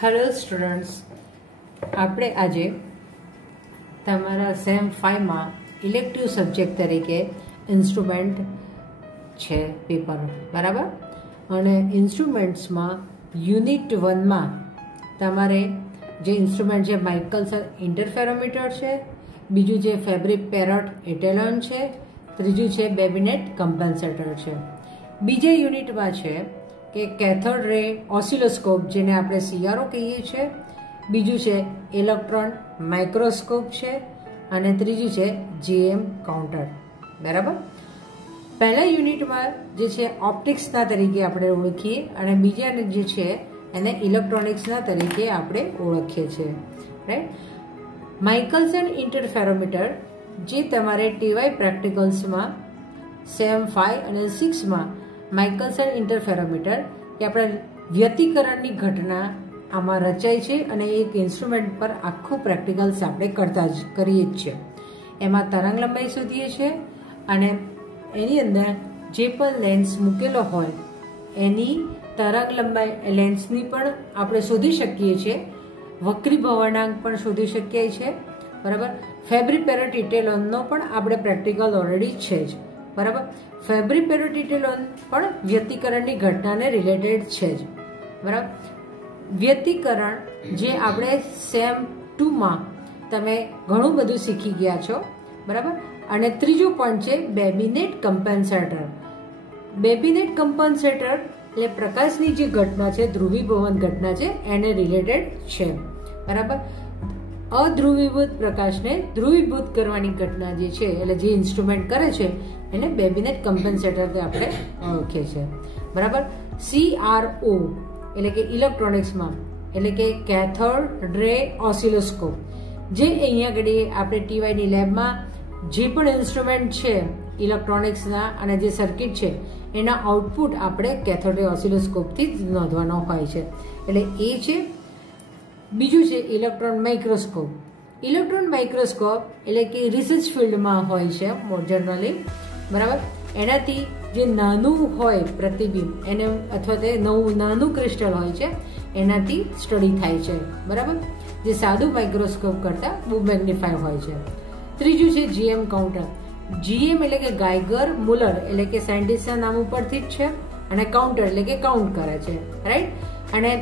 Hello students, આપણે આજે તમારા સેમ 5માં ઇલેક્ટિવ સબ્જેક્ટ તરીકે ઇન્સ્ટ્રુમેન્ટ છે પેપર, બરાબર. અને ઇન્સ્ટ્રુમેન્ટ્સમાં યુનિટ 1માં તમારે જે ઇન્સ્ટ્રુમેન્ટ છે માઇકલસન ઇન્ટરફેરોમીટર છે, બીજું છે ફેબ્રિક પેરોટ એટેલોન છે, ત્રીજું છે બેબિનેટ કમ્પેન્સેટર છે. બીજા યુનિટમાં છે કે કેથોડ રે ઓસિલોસ્કોપ, જેને આપણે CRO કહીએ છીએ, બીજું છે ઇલેક્ટ્રોન માઇક્રોસ્કોપ છે, અને ત્રીજું છે GM કાઉન્ટર, બરાબર. પહેલા યુનિટમાં જે છે ઓપ્ટિક્સના તરીકે આપણે ઓળખીએ અને બીજા જે છે એને ઇલેક્ટ્રોનિક્સના તરીકે આપણે ઓળખીએ છીએ, રાઈટ. માઇકલસન ઇન્ટરફેરોમીટર જે તમારે TY પ્રેક્ટિકલ્સમાં સેમ 5 અને 6માં માઇકલસન ઇન્ટરફેરોમીટર કે આપણે વ્યતિકરણની ઘટના આમાં રચાય છે અને એક ઇન્સ્ટ્રુમેન્ટ પર આખું પ્રેક્ટિકલ્સ આપણે કરીએ જ છીએ. એમાં તરંગ લંબાઈ શોધીએ છીએ અને એની અંદર જે પણ લેન્સ મૂકેલો હોય એની તરંગ લંબાઈ લેન્સની પણ આપણે શોધી શકીએ છીએ, વક્રીભવનાંક પણ શોધી શકીએ છીએ, બરાબર. ફેબ્રિક પેરોટ એટેલોનનો પણ આપણે પ્રેક્ટિકલ ઓલરેડી છે જ, બરાબર. ફેબ્રિક પેરોટ એટેલોન પણ વ્યતિકરણની ઘટનાને રિલેટેડ છે જ, બરાબર. વ્યતિકરણ જે આપણે સેમ 2માં તમે ઘણું બધું શીખી ગયા છો, બરાબર. અને ત્રીજો પોઈન્ટ છે બેબિનેટ કમ્પેન્સેટર. બેબિનેટ કમ્પેન્સેટર એટલે પ્રકાશની જે ઘટના છે, ધ્રુવીભવન ઘટના છે, એને રિલેટેડ છે, બરાબર. અધ્રુવીભૂત પ્રકાશને ધ્રુવીભૂત કરવાની ઘટના જે છે એટલે જે ઇન્સ્ટ્રુમેન્ટ કરે છે એને બેબિનેટ કમ્પેન્સેટર આપણે ઓળખીએ છીએ, બરાબર. CRO એટલે કે ઇલેક્ટ્રોનિક્સમાં એટલે કે કેથોડ રે ઓસિલોસ્કોપ, જે અહીંયા આગળ આપણે TYની લેબમાં જે પણ ઇન્સ્ટ્રુમેન્ટ છે ઇલેક્ટ્રોનિક્સના અને જે સર્કિટ છે એના આઉટપુટ આપણે કેથોડ રે ઓસિલોસ્કોપથી જ નોંધવાનો હોય છે, એટલે એ છે. બીજું છે ઇલેક્ટ્રોન માઇક્રોસ્કોપ. ઇલેક્ટ્રોન માઇક્રોસ્કોપ એટલે કે રિસર્ચ ફિલ્ડમાં હોય છે જનરલી, બરાબર. એનાથી જે નાનું હોય પ્રતિબિંબ એને અથવા તે નાનું ક્રિસ્ટલ હોય છે એનાથી સ્ટડી થાય છે, બરાબર, જે સાદું માઇક્રોસ્કોપ કરતાં બહુ મેગ્નિફાય હોય છે. ત્રીજું છે GM કાઉન્ટર. GM એટલે કે ગાઈગર મુલર એટલે કે સાયન્ટિસ્ટના નામ ઉપરથી જ છે, અને કાઉન્ટર એટલે કે કાઉન્ટ કરે છે, રાઈટ. અને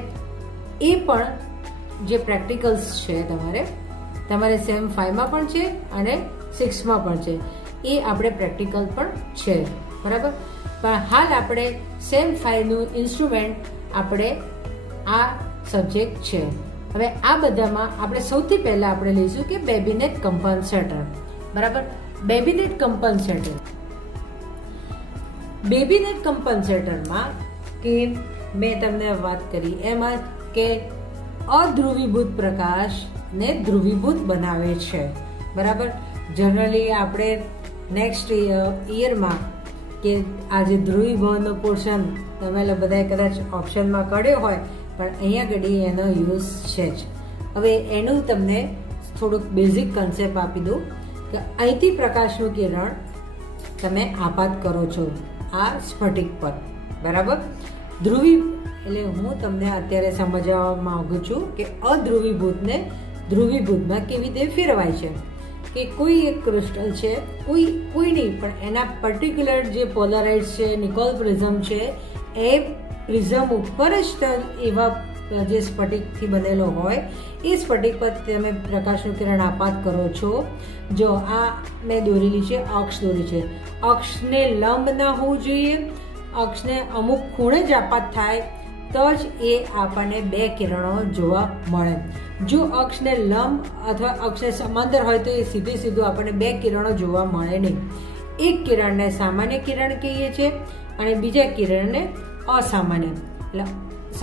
એ પણ જે પ્રેક્ટિકલ્સ છે તમારે સેમ 5માં પણ છે અને 6માં પણ છે, એ આપણે પ્રેક્ટિકલ પણ છે, બરાબર. પણ હાલ આપણે સેમ 5નું ઇન્સ્ટ્રુમેન્ટ આપણે આ સબ્જેક્ટ છે. હવે આ બધામાં આપણે સૌથી પહેલા આપણે લઈશું કે બેબિનેટ કમ્પેન્સેટર, બરાબર. બેબિનેટ કમ્પેન્સેટર. બેબિનેટ કમ્પેન્સેટરમાં કે મેં તમને વાત કરી એમાં કે અધ્રુવીભૂત પ્રકાશને ધ્રુવીભૂત બનાવે છે, બરાબર. જનરલી આપણે નેક્સ્ટ યરમાં કે આ જે ધ્રુવીભવનનો પોર્શન તમે બધાએ કદાચ ઓપ્શનમાં કર્યો હોય, પણ અહીંયા ઘડી એનો યુઝ છે જ. હવે એનું તમને થોડુંક બેઝિક કન્સેપ્ટ આપી દઉં કે અહીંથી પ્રકાશનું કિરણ તમે આપાત કરો છો આ સ્ફટિક પર, બરાબર. ધ્રુવી એટલે હું તમને અત્યારે સમજાવવા માંગુ છું કે અધ્રુવીભૂતને ધ્રુવીભૂતમાં કેવી રીતે ફેરવાય છે. કે કોઈ એક ક્રિસ્ટલ છે, કોઈ નહીં પણ એના પર્ટિક્યુલર જે પોલરાઇડ છે, નિકોલ પ્રિઝમ છે, એ પ્રિઝમ ઉપર જ એવા જે સ્ફટિકથી બનેલો હોય એ સ્ફટિક પર તમે પ્રકાશનું કિરણ આપાત કરો છો. જો આ મેં દોરેલી છે, અક્ષ દોરી છે, અક્ષને લંબ ના હોવું જોઈએ, અક્ષને અમુક ખૂણે જ આપાત થાય તો જ એ આપણને બે કિરણો જોવા મળે. જો અક્ષને લંબ અથવા અક્ષને સમાંતર હોય તો એ સીધું આપણને બે કિરણો જોવા મળે નહીં. એક કિરણને સામાન્ય કિરણ કહીએ છીએ અને બીજા કિરણને અસામાન્ય. એટલે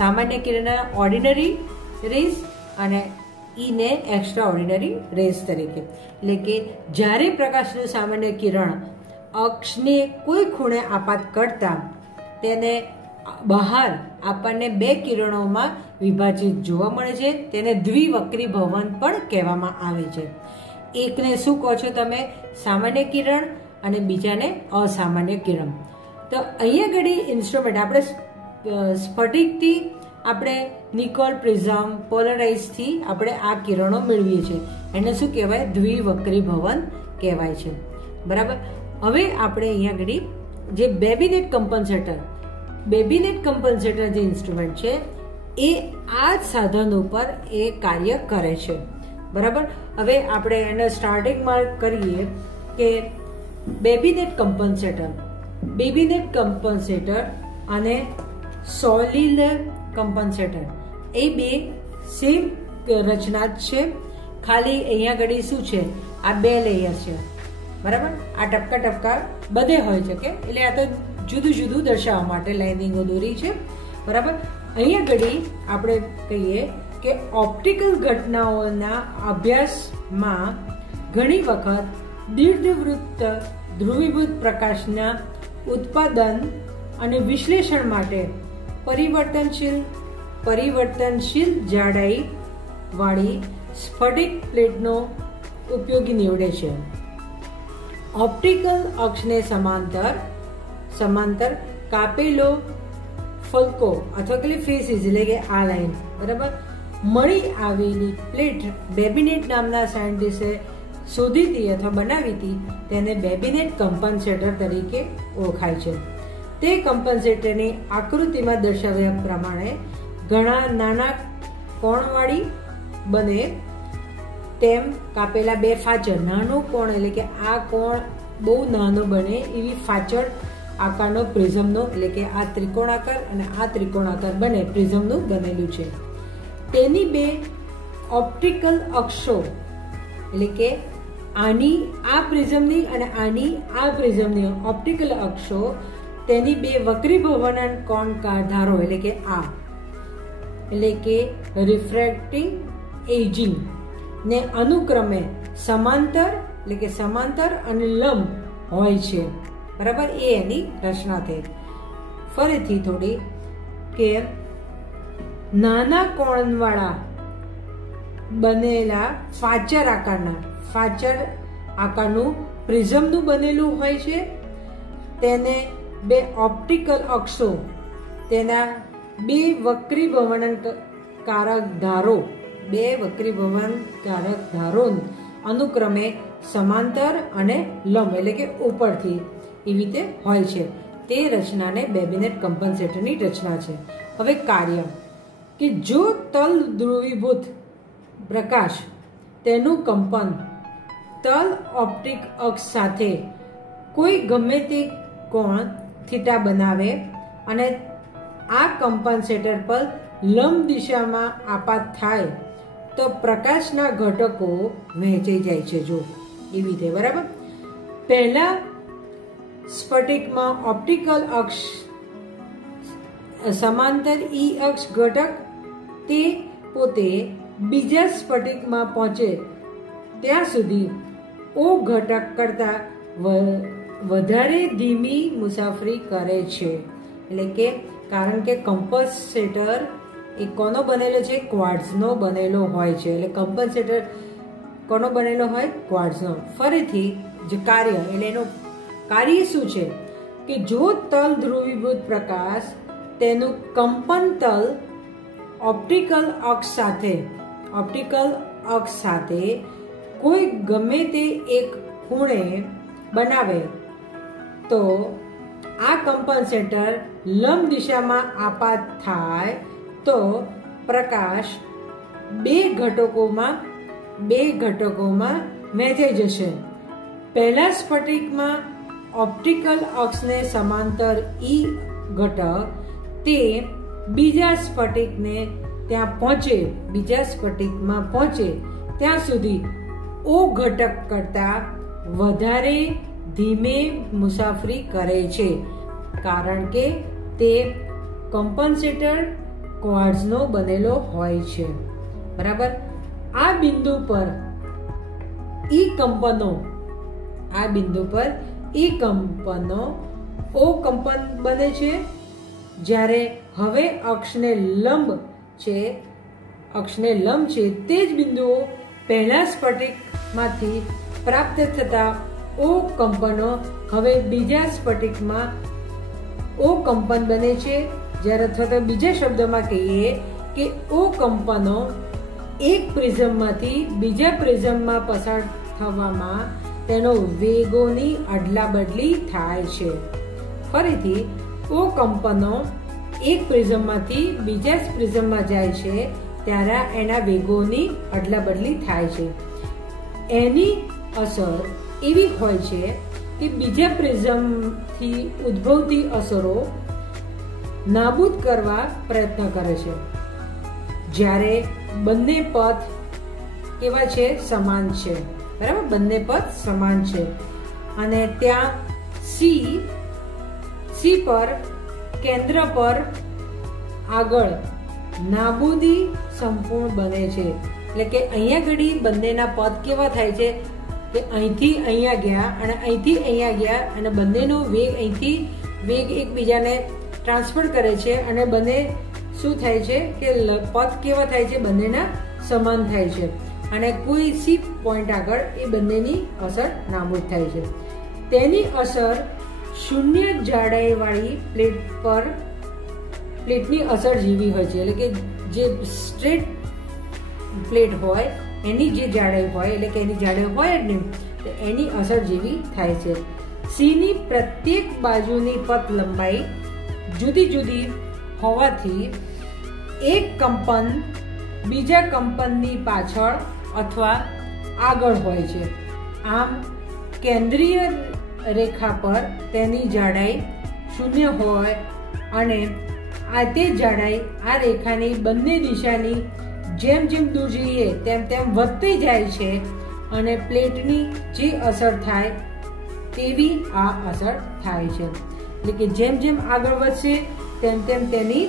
સામાન્ય કિરણને ઓર્ડિનરી રેઝ અને ઈને એક્સ્ટ્રા ઓર્ડિનરી રેઝ તરીકે. એટલે કે જ્યારે પ્રકાશનું સામાન્ય કિરણ અક્ષને કોઈ ખૂણે આપાત કરતા તેને બહાર આપણને બે કિરણોમાં વિભાજિત જોવા મળે છે, તેને દ્વિવક્રીભવન પણ કહેવામાં આવે છે. એકને શું કહો છો તમે? સામાન્ય કિરણ, અને બીજાને અસામાન્ય કિરણ. તો અહીંયા ઘડી ઇન્સ્ટ્રુમેન્ટ આપણે સ્ફટિકથી આપણે નિકોલ પ્રિઝમ પોલરાઇઝથી આપણે આ કિરણો મેળવીએ છીએ. એને શું કહેવાય? દ્વિવક્રીભવન કહેવાય છે. બરાબર. હવે આપણે અહીંયા આગળ જે બેબીનેટ કમ્પન્સેટર જે ઇન્સ્ટ્રુમેન્ટ છે એ આ જ સાધન ઉપર એ કાર્ય કરે છે. બરાબર. હવે આપણે એને સ્ટાર્ટિંગમાં કરીએ કે બેબીનેટ કમ્પન્સેટર અને સોલિડ કમ્પન્સેટર એ બે સેમ રચના જ છે. ખાલી અહીંયા આગળ શું છે? આ બે લેયર છે. બરાબર. આ ટપકા બધે હોય છે કે એટલે આ તો જુદું જુદું દર્શાવવા માટે લાઇનિંગો દોરી છે. બરાબર. અહીંયા આગળ આપણે કહીએ કે ઓપ્ટિકલ ઘટનાઓના અભ્યાસમાં ઘણી વખત દીર્ઘવૃત્ત ધ્રુવીભૂત પ્રકાશના ઉત્પાદન અને વિશ્લેષણ માટે પરિવર્તનશીલ જાડાઈ વાળી સ્ફટિક પ્લેટનો ઉપયોગી નીવડે છે. ઓપ્ટિકલ અક્ષને સમાંતર કાપેલો ફલકો અથવા કે ફેસીસ એટલે કે આ લાઈન બરાબર મળી આવેલી પ્લેટ બેબીનેટ નામના સાયન્ટિસ્ટે શોધી હતી અથવા બનાવી હતી. તેને બેબીનેટ કમ્પન્સેટર તરીકે ઓળખાય છે. તે કમ્પન્સેટરની આકૃતિમાં દર્શાવ્યા પ્રમાણે ઘણા નાના કોણવાળી બને તેમ કાપેલા બે ફાચર. નાનો કોણ એટલે કે આ કોણ બહુ નાનો બને એવી ફાચર આકારનો પ્રિઝમનો એટલે કે આ ત્રિકોણાકાર અને આ ત્રિકોણાકાર બને પ્રિઝમનું બનેલું છે. તેની બે ઓપ્ટિકલ અક્ષો એટલે કે આની આ પ્રિઝમની અને આની આ પ્રિઝમની ઓપ્ટિકલ અક્ષો તેની બે વક્રીભવન કોણ ધારો એટલે કે આ એટલે કે રિફ્રેક્ટિંગ એજિંગ ને અનુક્રમે સમાંતર એટલે કે સમાંતર અને લંબ હોય છે. બરાબર. એ એની રચના થઈ. ફરીથી થોડી કે નાના કોણવાળા બનેલા ફાચર આકારનું પ્રિઝમનું બનેલું હોય છે. તેને બે ઓપ્ટિકલ અક્ષો તેના બે વક્રીભવનકારક ધારો અનુક્રમે સમાંતર અને લંબ એટલે કે ઉપરથી એવી રીતે હોય છે. તે રચનાને બેબીનેટ કમ્પન્સેટરની રચના છે. હવે કાર્ય કે જો તલ ધ્રુવીભૂત પ્રકાશ તેનું કંપન તલ ઓપ્ટિક અક્ષ સાથે કોઈ ગમે તે કોણ થીટા બનાવે અને આ કમ્પન્સેટર પર લંબ દિશામાં આપાત થાય તો પ્રકાશના ઘટકો વહેંચાઈ જાય છે. જો એવી રીતે. બરાબર. પહેલા સ્ફટિકમાં ઓપ્ટિકલ અક્ષ સમાંતર ઈ અક્ષ ઘટક તે પોતે બીજા સ્ફટિકમાં પહોંચે ત્યાં સુધી ઓ ઘટક કરતા વધારે ધીમી મુસાફરી કરે છે. એટલે કે કારણ કે કમ્પન્સેટર એ કોનો બનેલો છે? ક્વાર્ટ્ઝનો બનેલો હોય છે. એટલે કમ્પન્સેટર કોનો બનેલો હોય? ક્વાર્ટ્ઝનો. ફરીથી જે કાર્ય એટલે એનું કાર્ય શું છે કે જો તલ ધ્રુવીભૂત પ્રકાશ તેનું કંપન તલ ઓપ્ટિકલ અક્ષ સાથે કોઈ ગમે તે એક ખૂણે બનાવે તો આ કમ્પન્સેટર લંબ દિશામાં આપાત થાય તો પ્રકાશ બે ઘટકોમાં વહેંચાઈ જશે. પહેલા સ્ફટિકમાં ઓપ્ટિકલ અક્ષને સમાંતર ઈ ઘટક તે બીજા સ્ફટિકમાં પહોંચે ત્યાં સુધી ઓ ઘટક કરતા વધારે ધીમે મુસાફરી કરે છે. કારણ કે તે કમ્પન્સેટર ક્વાર્ટ્ઝનો બનેલો હોય છે. બરાબર. આ બિંદુ પર ઈ કંપનો ઓ કંપન બને છે. જ્યારે હવે અક્ષને લંબ છે તે જ બિંદુઓ પહેલા સ્ફટિકમાંથી પ્રાપ્ત થતા ઓ કંપનો હવે બીજા સ્ફટિકમાં ઓ કંપન બને છે, જ્યારે અથવા તો બીજા શબ્દમાં કહીએ કે ઓ કંપનો એક પ્રિઝમમાંથી બીજા પ્રિઝમમાં પસાર થવામાં તેનો વેગોની અદલા બદલી થાય છે. ફરીથી, ઓ કંપનો એક પ્રિઝમમાંથી બીજા પ્રિઝમમાં જાય છે ત્યારે એના વેગોની અદલા બદલી થાય છે. એની અસર એવી હોય છે કે બીજા પ્રિઝમથી ઉદ્ભવતી અસરો નાબૂદ કરવા પ્રયત્ન કરે છે, જ્યારે બંને પથ કેવા છે? સમાન છે. બરાબર, બંને પથ સમાન છે. અને ત્યાં સી પર કેન્દ્ર પર આગળ નાબૂદી સંપૂર્ણ બને છે. એટલે કે અહીંયા ઘડી બંનેના પદ કેવા થાય છે કે અહીંથી અહીંયા ગયા અને અહીંથી અહીંયા ગયા અને બંનેનો વેગ અહીંથી વેગ એકબીજાને ટ્રાન્સફર કરે છે અને બંને શું થાય છે કે પદ કેવા થાય છે? બંનેના સમાન થાય છે અને કોઈ સી પોઈન્ટ આગળ એ બંનેની અસર નાબૂદ થાય છે. તેની અસર શૂન્ય જાડાઈવાળી પ્લેટ પર પ્લેટની અસર જેવી હોય છે. એટલે કે જે સ્ટ્રેટ પ્લેટ હોય એની જે જાડાઈ હોય, એટલે કે એની જાડાઈ હોય જ નહીં, તો એની અસર જેવી થાય છે. સીની પ્રત્યેક બાજુની પથ લંબાઈ જુદી જુદી હોવાથી એક કંપન બીજા કંપનની પાછળ અથવા આગળ હોય છે. આમ કેન્દ્રીય રેખા પર તેની જાડાઈ શૂન્ય હોય અને આ તે જાડાઈ આ રેખાની બંને દિશાની જેમ જેમ દૂર જઈએ તેમ તેમ વધતી જાય છે અને પ્લેટની જે અસર થાય તેવી આ અસર થાય છે. એટલે કે જેમ જેમ આગળ વધશે તેમ તેમ તેની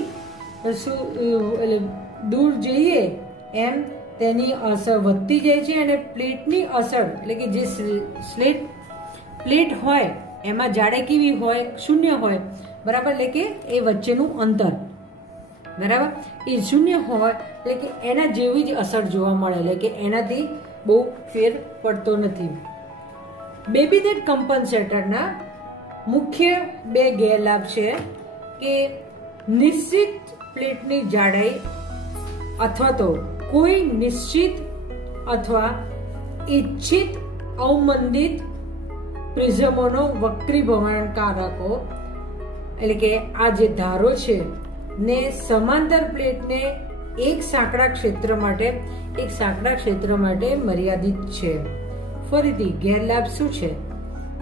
દૂર જઈએ એમ તેની અસર વધતી જાય છે અને પ્લેટની અસર એટલે કે જે પ્લેટ હોય એમાં જાડાઈ કેવી હોય? શૂન્ય હોય. બરાબર, એટલે કે એ વચ્ચેનું અંતર બરાબર એ શૂન્ય હોય એટલે કે એના જેવી જ અસર જોવા મળે, એટલે કે એનાથી બહુ ફેર પડતો નથી. બેબી-નેટ કમ્પનસેટરના મુખ્ય બે ગેરલાભ છે કે નિશ્ચિત પ્લેટની જાડાઈ અથવા તો કોઈ નિશ્ચિત અથવા ઇચ્છિત અવમંદિત પ્રિઝમોનો વક્રીભવન કારકો એટલે કે આ જે ધારો છે ને સમાંતર પ્લેટને એક સાંકડા ક્ષેત્ર માટે મર્યાદિત છે. ફરીથી ગેરલાભ શું છે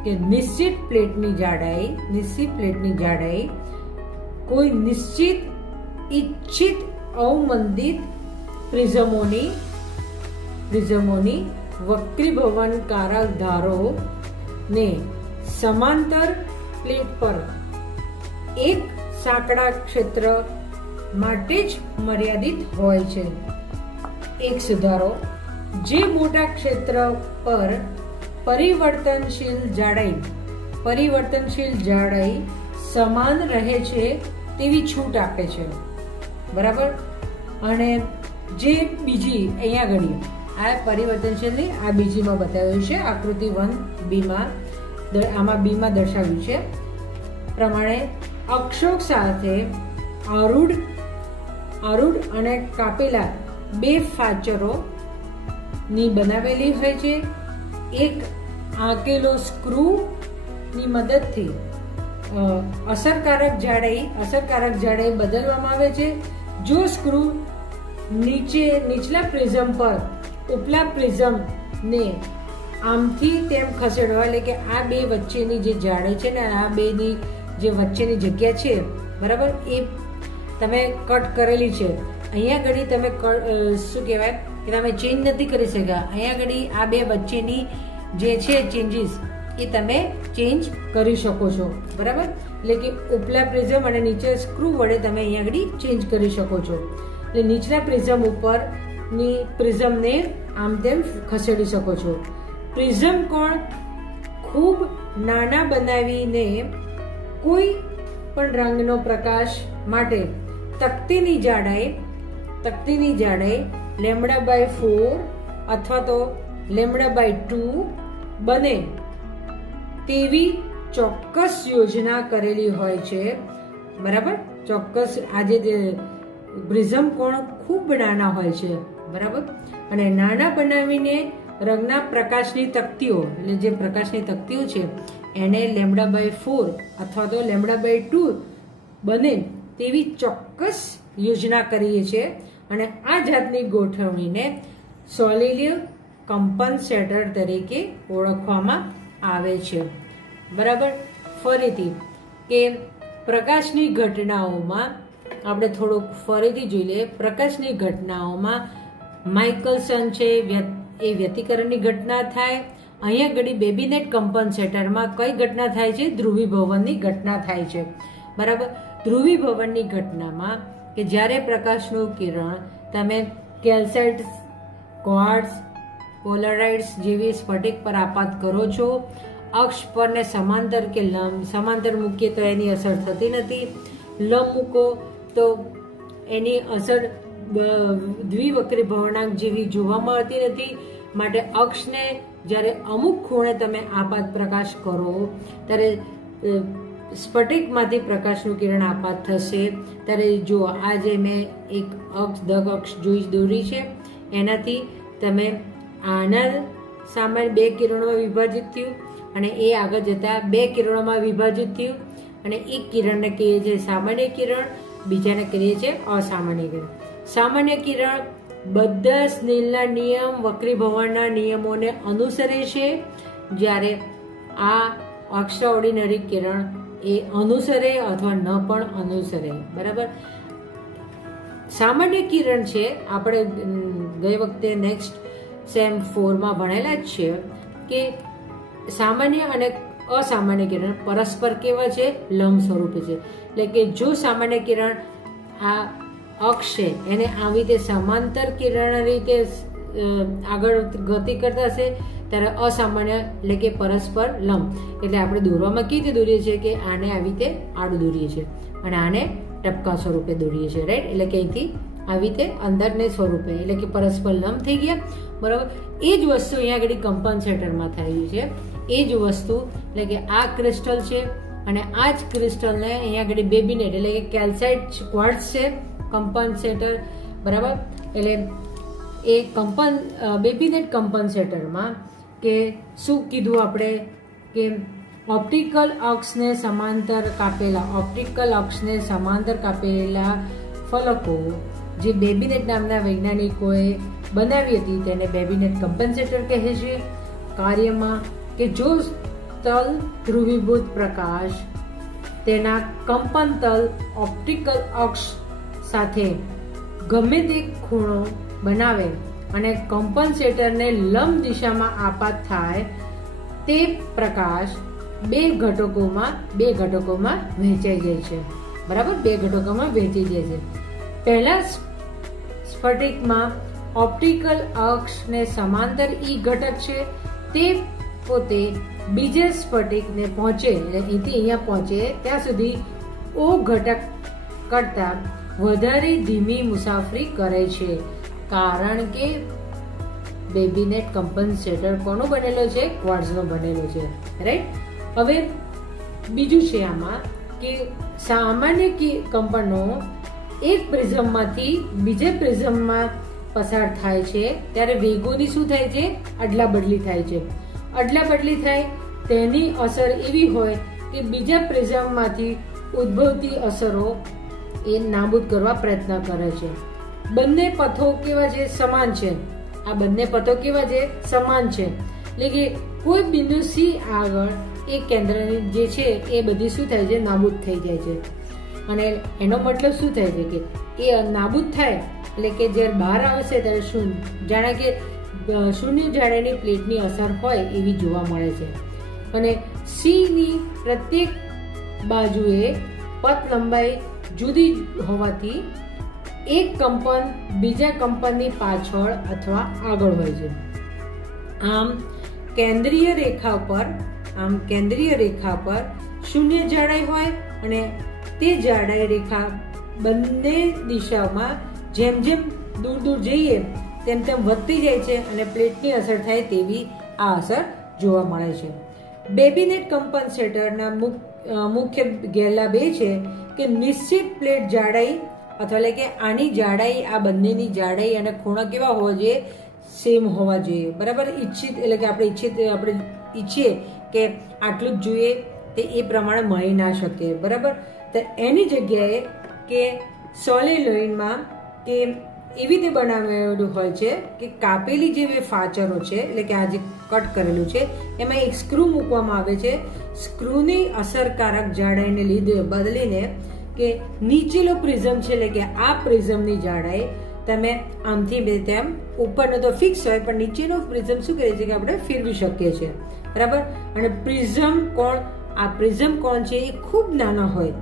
કે નિશ્ચિત પ્લેટની જાડાઈ કોઈ નિશ્ચિત ઇચ્છિત અવમંદિત પ્રિઝમોની વક્રીભવનકારક ધારો ને સમાંતર પ્લેટ પર એક સાંકડા ક્ષેત્ર માટે જ મર્યાદિત હોય છે. એક સુધારો: જે મોટા ક્ષેત્ર પર પરિવર્તનશીલ જાડાઈ સમાન રહે છે તેવી છૂટ આપે છે. બરાબર, અને જે બીજી અહીંયા ઘડી આ પરિવર્તનશીલ ની આ બીજીમાં બતાવ્યું છે, આકૃતિ 1B માં આમાં B માં દર્શાવ્યું છે પ્રમાણે અક્ષો સાથે આરૂઢ અને કાપેલા બે ફાચરો ની બનાવેલી હોય છે. એક આંકેલો સ્ક્રૂ ની મદદથી અસરકારક જાડાઈ બદલવામાં આવે છે. જો સ્ક્રૂ નીચલા પ્રિઝમ પર ઉપલા પ્રિઝમ ને આમથી તેમ ખસેડવા, એટલે કે આ બે વચ્ચેની જે જાડાઈ છે ને આ બેની જે વચ્ચેની જગ્યા છે બરાબર એ તમે કટ કરેલી છે. અહીંયા ઘડી તમે શું કહેવાય કે તમે ચેન્જ નથી કરી શક્યા. અહીંયા ઘડી આ બે વચ્ચેની જે છે ચેન્જીસ એ તમે ચેન્જ કરી શકો છો. બરાબર, એટલે કે ઉપલા પ્રિઝમ અને નીચે સ્ક્રૂ વડે તમે અહીંયા ઘડી ચેન્જ કરી શકો છો. એટલે નીચલા પ્રિઝમ ઉપરની પ્રિઝમને આમ તેમ ખસેડી શકો છો. પ્રિઝમ કોણ ખૂબ નાના બનાવીને કોઈ પણ રંગનો પ્રકાશ માટે તકતીની જાડાઈ λ/4 અથવા તો λ/2 બને તેવી ચોક્કસ યોજના કરેલી હોય છે, બરાબર. ચોક્કસ આજે પ્રિઝમ કોણ ખૂબ નાના હોય છે, બરાબર. અને નાના બનાવીને રંગના પ્રકાશની તકતીઓ, એટલે જે પ્રકાશની તકતીઓ છે એને λ/4 અથવા તો λ/2 બને તેવી ચોક્કસ યોજના કરીએ છીએ. અને આ જાતની ગોઠવણીને સોલિડ કમ્પન્સેટર તરીકે ઓળખવામાં આવે છે, બરાબર. ફરીથી કે પ્રકાશની ઘટનાઓમાં આપણે થોડુંક ફરીથી જોઈ લઈએ. પ્રકાશની ઘટનાઓમાં માઇકલસન છે એ વ્યતિકરણની ઘટના થાય. અહીંયા ઘડી બેબીનેટ કમ્પન્સેટરમાં કઈ ઘટના થાય છે? ધ્રુવીભવનની ઘટના થાય છે, બરાબર. ધ્રુવીભવનની ઘટનામાં કે જ્યારે પ્રકાશનું કિરણ તમે કેલ્સાઇટ, ક્વાર્ટઝ, પોલરાઇડ્સ જેવી સ્ફટિક પર આપાત કરો છો, અક્ષ પર ને સમાંતર કે લંબ, સમાંતર મૂકીએ તો એની અસર થતી નથી, લંબ મૂકો તો એની અસર દ્વિવક્રી ભવનાંક જેવી જોવા મળતી નથી. માટે અક્ષને જ્યારે અમુક ખૂણે તમે આપાત પ્રકાશ કરો ત્યારે સ્ફટિકમાંથી પ્રકાશનું કિરણ આપાત થશે. ત્યારે જો આ જે મેં એક અક્ષ દગ અક્ષ દોરી છે એનાથી તમે આના સામાન્ય બે કિરણોમાં વિભાજિત થયું અને એ આગળ જતા બે કિરણોમાં વિભાજિત થયું અને એક કિરણને કહીએ છીએ સામાન્ય કિરણ, બીજાને કહીએ છીએ અસામાન્ય કિરણ. સામાન્ય કિરણ બધા સ્નેલના નિયમ, વક્રીભવનના નિયમોને અનુસરે છે, જ્યારે આ એક્સ્ટ્રા ઓર્ડિનરી કિરણ એ અનુસરે અથવા ન પણ અનુસરે, બરાબર. સામાન્ય કિરણ છે આપણે ગઈ વખતે નેક્સ્ટ સેમ 4માં ભણેલા જ છે કે સામાન્ય અને અસામાન્ય કિરણ પરસ્પર કેવા છે? લંબ સ્વરૂપે છે. એટલે કે જો સામાન્ય કિરણ આ અક્ષ છે એને આવી રીતે સમાંતર કિરણ રીતે આગળ ગતિ કરતા હશે ત્યારે અસામાન્ય એટલે કે પરસ્પર લંબ. એટલે આપણે દોરવામાં કેવી રીતે દોરીએ છીએ કે આને આવી રીતે આડું દોરીએ છીએ અને આને ટપકા સ્વરૂપે દોરીએ છીએ, રાઈટ. એટલે કે અહીંથી આવી રીતે અંદરને સ્વરૂપે એટલે કે પરસ્પર લંબ થઈ ગયા, બરાબર. એ જ વસ્તુ અહીંયા આગળ કમ્પન્સેટરમાં થઈ છે. એ જ વસ્તુ એટલે કે આ ક્રિસ્ટલ છે અને આ જ ક્રિસ્ટલને અહીંયા આગળ બેબીનેટ એટલે કે કેલ્સાઇટ ક્વાર્ટઝ છે કમ્પન્સેટર, બરાબર. એટલે એ બેબીનેટ કમ્પન્સેટરમાં કે શું કીધું આપણે કે ઓપ્ટિકલ અક્ષને સમાંતર કાપેલા ફલકો જે બેબીનેટ નામના વૈજ્ઞાનિકોએ બનાવી હતી તેને બેબીનેટ કમ્પન્સેટર કહે છે. કાર્યમાં કે જો તલ ધ્રુવીભૂત પ્રકાશ તેના કંપન તલ ઓપ્ટિકલ અક્ષ સાથે ગમે તે ખૂણો બનાવે અને કમ્પન્સેટરને લંબ દિશામાં આપાત થાય તે પ્રકાશ બે ઘટકોમાં વહેંચાઈ જાય છે, બરાબર. બે ઘટકોમાં વહેંચાઈ જાય છે. પહેલા સ્ફટિકમાં ઓપ્ટિકલ અક્ષને સમાંતર ઈ ઘટક છે તે પોતે બીજા સ્ફટિકને પહોંચે એટલે અહીંથી અહીંયા પહોંચે ત્યાં સુધી ઓ ઘટક કરતા વધારે ધીમી મુસાફરી કરે છે, કારણ કે બેબીનેટ કમ્પન્સેટર કોનો બનેલો છે? ક્વાર્ટઝનો બનેલો છે, રાઈટ. હવે બીજું છે આમાં કે સામાન્ય કંપનો એક પ્રિઝમમાંથી બીજા પ્રિઝમમાં પસાર થાય છે ત્યારે વેગોની શું થાય છે? અદલા બદલી થાય છે. અદલા બદલી થાય તેની અસર એવી હોય કે બીજા પ્રિઝમમાંથી ઉદ્ભવતી અસરો એ નાબૂદ કરવા પ્રયત્ન કરે છે. બંને પથો કેવા છે? સમાન છે. આ બંને પથો કેવા છે? સમાન છે. એટલે કે કોઈ બિંદુ સી આગળ એ કેન્દ્રની જે છે એ બધી શું થાય છે? નાબૂદ થઈ જાય છે. અને એનો મતલબ શું થાય છે કે એ નાબૂદ થાય એટલે કે જ્યારે બહાર આવશે ત્યારે શું જાણે કે શૂન્ય જાડાઈની પ્લેટની અસર હોય એવી જોવા મળે છે. અને સીની પ્રત્યેક બાજુએ પથ લંબાઈ જુદી હોવાથી એક કંપન બીજા કંપનની પાછળ અથવા આગળ હોય છે. આમ કેન્દ્રીય રેખા પર શૂન્ય જાડાઈ હોય અને તે જાડાઈ રેખા બંને દિશામાં જેમ જેમ દૂર દૂર જઈએ તેમ તેમ વધતી જાય છે અને પ્લેટની અસર થાય તેવી આ અસર જોવા મળે છે. બેબીનેટ કમ્પન્સેટરના મુખ્ય ગેરલાભ એ છે કે નિશ્ચિત પ્લેટ જાડાઈ અથવા એટલે કે આની જાડાઈ, આ બંનેની જાડાઈ અને ખૂણા કેવા હોવા જોઈએ? સેમ હોવા જોઈએ, બરાબર. ઈચ્છિત એટલે કે આપણે ઈચ્છીએ કે આટલું જ જોઈએ તે એ પ્રમાણે મળી ના શકે, બરાબર. તો એની જગ્યાએ કે સોલેનોઇડમાં કે એવી રીતે બનાવેલું હોય છે કે કાપેલી જે ફાચરો છે એટલે કે આ જે કટ કરેલું છે એમાં એક સ્ક્રૂ મૂકવામાં આવે છે. સ્ક્રૂની અસરકારક જાડાઈને લીધે બદલીને કે નીચેલો પ્રિઝમ છે એટલે કે આ પ્રિઝમની જાડાઈ તમે આમથી તેમ ઉપરનો તો ફિક્સ હોય પણ નીચેનો પ્રિઝમ શું કરે છે કે આપણે ફેરવી શકીએ છીએ, બરાબર. અને આ પ્રિઝમ કોણ છે એ ખૂબ નાનો હોય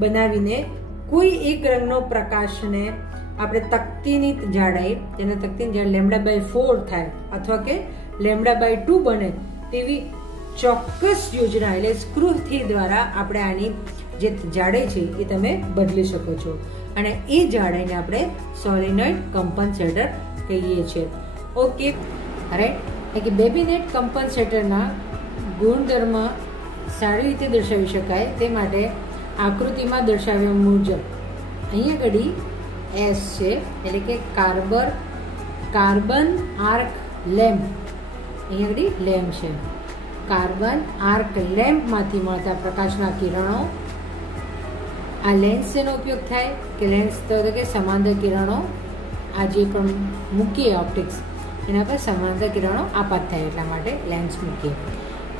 બનાવીને કોઈ એક રંગનો પ્રકાશને આપણે તકતીની જાડાઈ, જેને તકતીની જાડાઈ λ/4 થાય અથવા કે λ/2 બને તેવી ચોક્કસ યોજના એટલે સ્ક્રૂથી દ્વારા આપણે આની જે જાડાઈ છે એ તમે બદલી શકો છો. અને એ જાડાઈને આપણે સોલેનોઇડ કમ્પન્સેટર કહીએ છીએ. Okay, right. કે બેબીનેટ કમ્પન્સેટરના ગુણધર્મ સારી રીતે દર્શાવી શકાય તે માટે આકૃતિમાં દર્શાવ્યા મુજબ અહીંયા ઘડી S છે એટલે કે કાર્બન આર્ક લેમ્પ, અહીંયા ઘડી લેમ્પ છે. કાર્બન આર્ક લેમ્પમાંથી મળતા પ્રકાશના કિરણો, આ લેન્સ શેનો ઉપયોગ થાય કે લેન્સ તો કે સમાંતર કિરણો, આ જે પણ મૂકીએ ઓપ્ટિક્સ એના પર સમાંતર કિરણો આપાત થાય એટલા માટે લેન્સ મૂકીએ.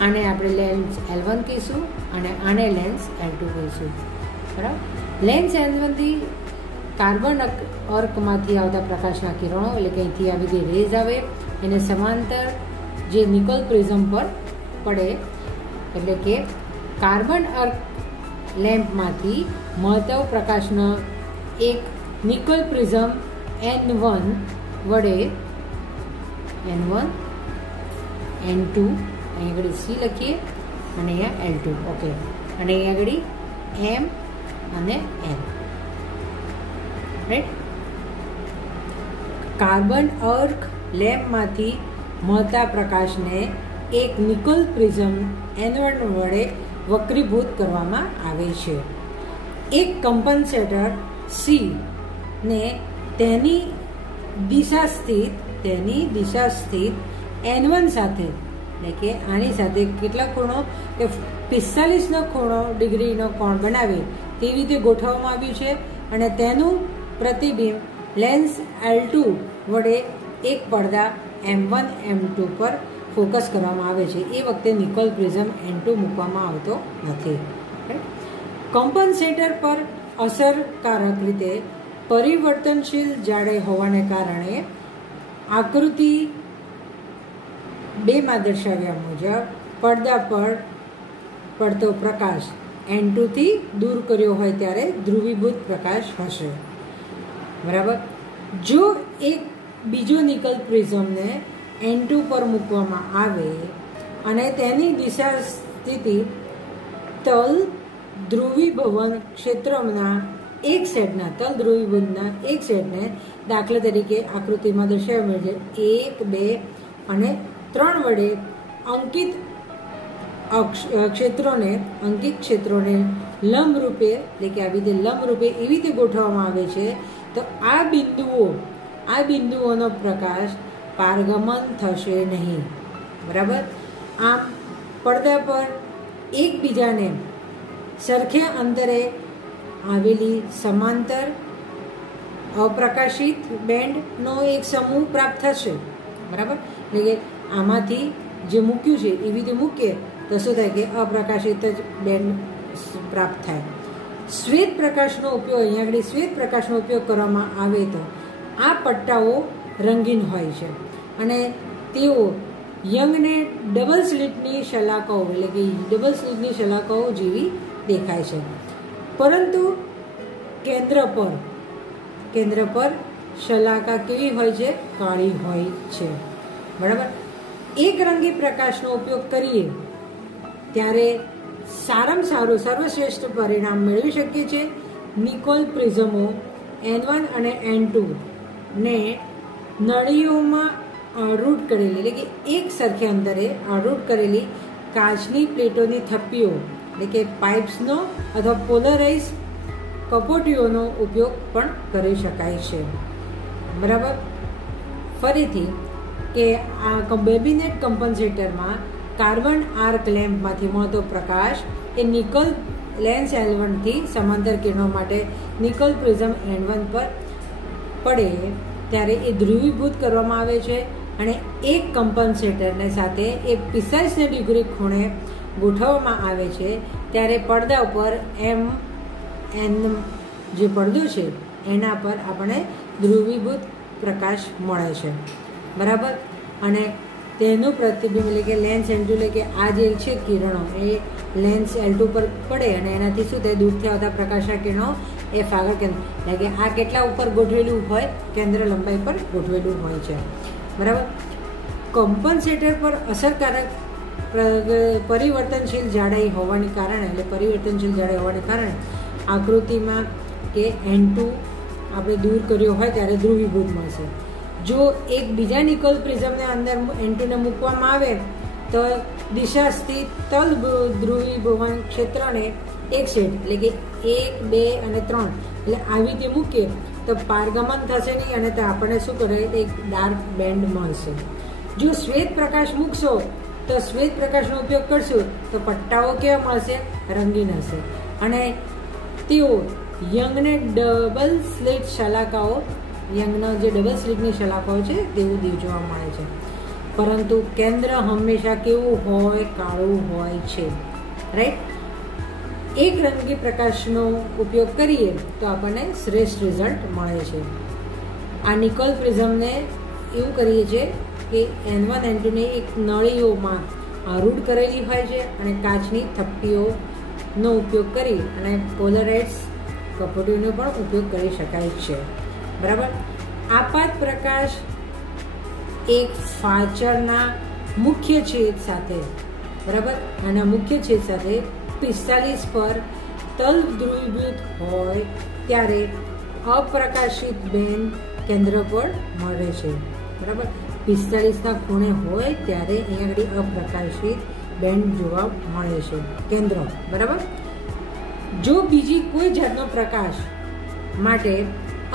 આને આપણે લેન્સ L1 કહીશું અને આને લેન્સ L2 કહીશું, બરાબર. લેન્સ L1 થી કાર્બન અર્કમાંથી આવતા પ્રકાશના કિરણો એટલે કે અહીંથી આવી જે રેઝ આવે એને સમાંતર જે નિકોલ પ્રિઝમ પર પડે એટલે કે કાર્બન અર્ક લેમ્પમાંથી મળતા પ્રકાશનો એક નિકોલ પ્રિઝમ N1 વડે N1 N2 અહીંયા આગળ C લખીએ અને અહીંયા L2, ઓકે. અને અહીંયા આગળ M અને N, રાઈટ. કાર્બન અર્ક લેમ્પમાંથી મળતા પ્રકાશને એક નિકોલ પ્રિઝમ N1 વડે વક્રીભૂત કરવામાં આવે છે. એક કમ્પન્સેટર C ને તેની દિશા સ્થિત N1 સાથે એટલે કે આની સાથે કેટલા ખૂણો કે 45 ડિગ્રીનો કોણ બનાવે તેવી રીતે ગોઠવવામાં આવ્યું છે. અને તેનું પ્રતિબિંબ લેન્સ L2 વડે એક પડદા M1 M2 પર ફોકસ કરવામાં આવે છે. એ વખતે નિકોલ પ્રિઝમ N2 મૂકવામાં આવતો નથી. કમ્પન્સેટર પર અસરકારક રીતે પરિવર્તનશીલ જાડાઈ હોવાને કારણે આકૃતિ 2 માં દર્શાવ્યા મુજબ પડદા પર પડતો પ્રકાશ N2 થી દૂર કર્યો હોય ત્યારે ધ્રુવીભૂત પ્રકાશ હશે, બરાબર. જો એક બીજો નિકોલ પ્રિઝમને N2 પર મૂકવામાં આવે અને તેની દિશા સ્થિતિ તલ ધ્રુવીભવન ક્ષેત્રના એક સેટને દાખલા તરીકે આકૃતિમાં દર્શાવ્યા છે 1, 2 અને 3 વડે અંકિત ક્ષેત્રોને લંબરૂપે એટલે કે આવી રીતે લંબરૂપે એવી રીતે ગોઠવવામાં આવે છે તો આ બિંદુઓનો પ્રકાશ પારગમન થશે નહીં, બરાબર. આમ પડદા પર એકબીજાને સરખે અંતરે આવેલી સમાંતર અપ્રકાશિત બેન્ડનો એક સમૂહ પ્રાપ્ત થશે, બરાબર. એટલે કે આમાંથી જે મૂક્યું છે એવી રીતે મૂકીએ તો શું થાય કે અપ્રકાશિત જ બેન્ડ પ્રાપ્ત થાય. શ્વેત પ્રકાશનો ઉપયોગ કરવામાં આવે તો આ પટ્ટાઓ રંગીન હોય છે અને તેઓ યંગને ડબલ સ્લિટની શલાકાઓ જેવી દેખાય છે. પરંતુ કેન્દ્ર પર શલાકા કેવી હોય છે? કાળી હોય છે, બરાબર. એક રંગી પ્રકાશનો ઉપયોગ કરીએ ત્યારે સારામાં સારું સર્વશ્રેષ્ઠ પરિણામ મેળવી શકીએ છીએ. નિકોલ પ્રિઝમો N1 અને N2 ને નળીઓમાં આરૂઢ કરેલી એટલે કે એક સરખે અંતરે આરૂઢ કરેલી કાચની પ્લેટોની થપ્પીઓ એટલે કે પાઇપ્સનો અથવા પોલરાઇઝ કપોટીઓનો ઉપયોગ પણ કરી શકાય છે. બરાબર. ફરીથી કે આ બેબીનેટ કમ્પન્સેટરમાં કાર્બન આર્ક લેમ્પમાંથી મળતો પ્રકાશ એ નિકલ લેન્સ L1 થી સમાંતર કિરણો માટે નિકલ પ્રિઝમ N1 પર પડે ત્યારે એ ધ્રુવીભૂત કરવામાં આવે છે અને એક કમ્પન્સેટરને સાથે એ 45 ડિગ્રી ખૂણે ગોઠવવામાં આવે છે. ત્યારે પડદા ઉપર એન જે પડદો છે એના પર આપણે ધ્રુવીભૂત પ્રકાશ મળે છે. બરાબર. અને તેનું પ્રતિબિંબ એટલે કે લેન્સ L2 એટલે કે આ જે છે કિરણો એ લેન્સ L2 પર પડે અને એનાથી શું થાય, દૂરથી આવતા પ્રકાશના કિરણો એ ફાગળ કેન્દ્ર એટલે કે આ કેટલા ઉપર ગોઠવેલું હોય, કેન્દ્ર લંબાઈ પર ગોઠવેલું હોય છે. બરાબર. કમ્પન્સેટર પર અસરકારક પરિવર્તનશીલ જાડાઈ હોવાને કારણે એટલે પરિવર્તનશીલ જાડાઈ હોવાને કારણે આકૃતિમાં કે N2 આપણે દૂર કર્યો હોય ત્યારે ધ્રુવીભૂત મળશે. જો એક બીજા નિકલ પ્રિઝમને અંદર N2 ને મૂકવામાં આવે તો દિશા સ્થિત તલ ધ્રુવીભવન ક્ષેત્રને એક સેટ એટલે કે 1, 2 અને 3 એટલે આવી રીતે મૂકીએ તો પારગમન થશે નહીં અને તો આપણને શું કરે, એક ડાર્ક બેન્ડ મળશે. જો શ્વેત પ્રકાશ મૂકશો તો શ્વેત પ્રકાશનો ઉપયોગ કરશું તો પટ્ટાઓ કેવા મળશે, રંગીન હશે. અને તેઓ યંગને ડબલ સ્લિટ શલાકાઓ યંગના જે ડબલ સ્લિટની શલાકાઓ છે તેવું જોવા મળે છે. પરંતુ કેન્દ્ર હંમેશા કેવું હોય, કાળું હોય છે. રાઈટ. એક રંગી પ્રકાશનો ઉપયોગ કરીએ તો આપણને શ્રેષ્ઠ રિઝલ્ટ મળે છે. આ નિકલ પ્રિઝમને એવું કરીએ છીએ કે N1 N2 ને એક નળીઓમાં આરૂઢ કરેલી હોય છે અને કાચની થપ્પીઓનો ઉપયોગ કરી અને પોલરાઇઝ્ડ કપોટીનો પણ ઉપયોગ કરી શકાય છે. બરાબર. આપાત પ્રકાશ એક ફાચરના મુખ્ય છેદ સાથે બરાબર આના મુખ્ય છેદ સાથે 45 પર તલ ધ્રુવીભૂત હોય ત્યારે અપ્રકાશિત બેન્ડ કેન્દ્ર પર મળે છે. બરાબર. 45ના ખૂણે હોય ત્યારે અહીંયા આગળ અપ્રકાશિત બેન્ડ જોવા મળે છે કેન્દ્ર. બરાબર. જો બીજી કોઈ જાતનો પ્રકાશ માટે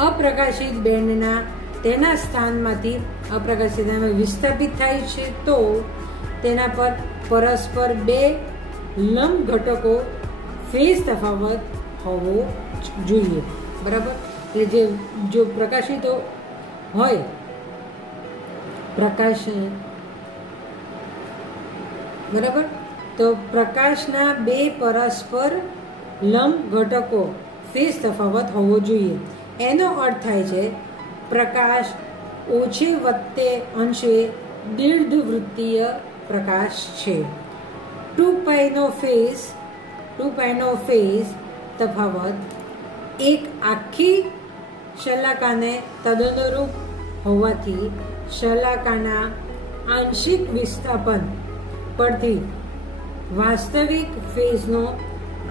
અપ્રકાશિત બેન્ડના તેના સ્થાનમાંથી અપ્રકાશિતમાં વિસ્થાપિત થાય છે તો તેના પર પરસ્પર બે લંબ ઘટકો ફેઝ તફાવત હોવો જોઈએ. બરાબર. એટલે જો પ્રકાશિત હોય પ્રકાશ બરાબર તો પ્રકાશના બે પરસ્પર લંબ ઘટકો ફેઝ તફાવત હોવો જોઈએ. એનો અર્થ થાય છે પ્રકાશ ઓછે વત્તે અંશે દીર્ઘવૃત્તીય પ્રકાશ છે. 2πનો ફેઝ તફાવત એક આખી શલાકાને તદનુરૂપ હોવાથી શલાકાના આંશિક વિસ્થાપન પરથી વાસ્તવિક ફેઝનો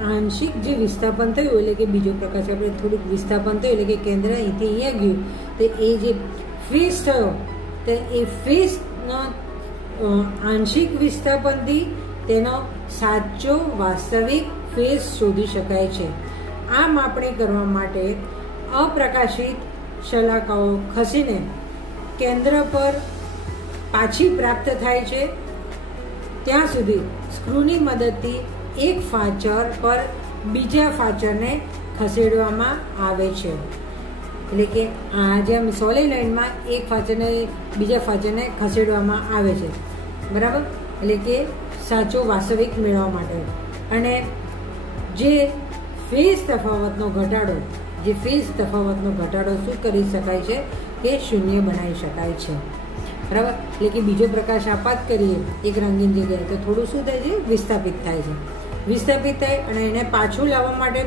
આંશિક જે વિસ્થાપન થયું એટલે કે બીજો પ્રકાશ આપણે થોડુંક વિસ્થાપન થયું એટલે કે કેન્દ્ર અહીંથી અહીંયા ગયું તો એ જે ફેઝ થયો તો એ ફેઝનો આંશિક વિસ્થાપનથી તેનો સાચો વાસ્તવિક ફેઝ શોધી શકાય છે. આ માપણી કરવા માટે અપ્રકાશિત શલાકાઓ ખસીને કેન્દ્ર પર પાછી પ્રાપ્ત થાય છે ત્યાં સુધી સ્ક્રૂની મદદથી એક ફાચર પર બીજા ફાચરને ખસેડવામાં આવે છે. એટલે કે આ જેમ સોલેનોઇડમાં એક ફાચરને બીજા ફાચરને ખસેડવામાં આવે છે. બરાબર. એટલે કે સાચો વાસ્તવિક મેળવવા માટે. અને જે ફેઝ તફાવતનો ઘટાડો શું કરી શકાય છે કે શૂન્ય બનાવી શકાય છે. બરાબર. એટલે કે બીજો પ્રકાશ આપાત કરીએ એક રંગીન જગ્યાએ તો થોડું શું થાય છે, વિસ્થાપિત થાય અને એને પાછું લાવવા માટે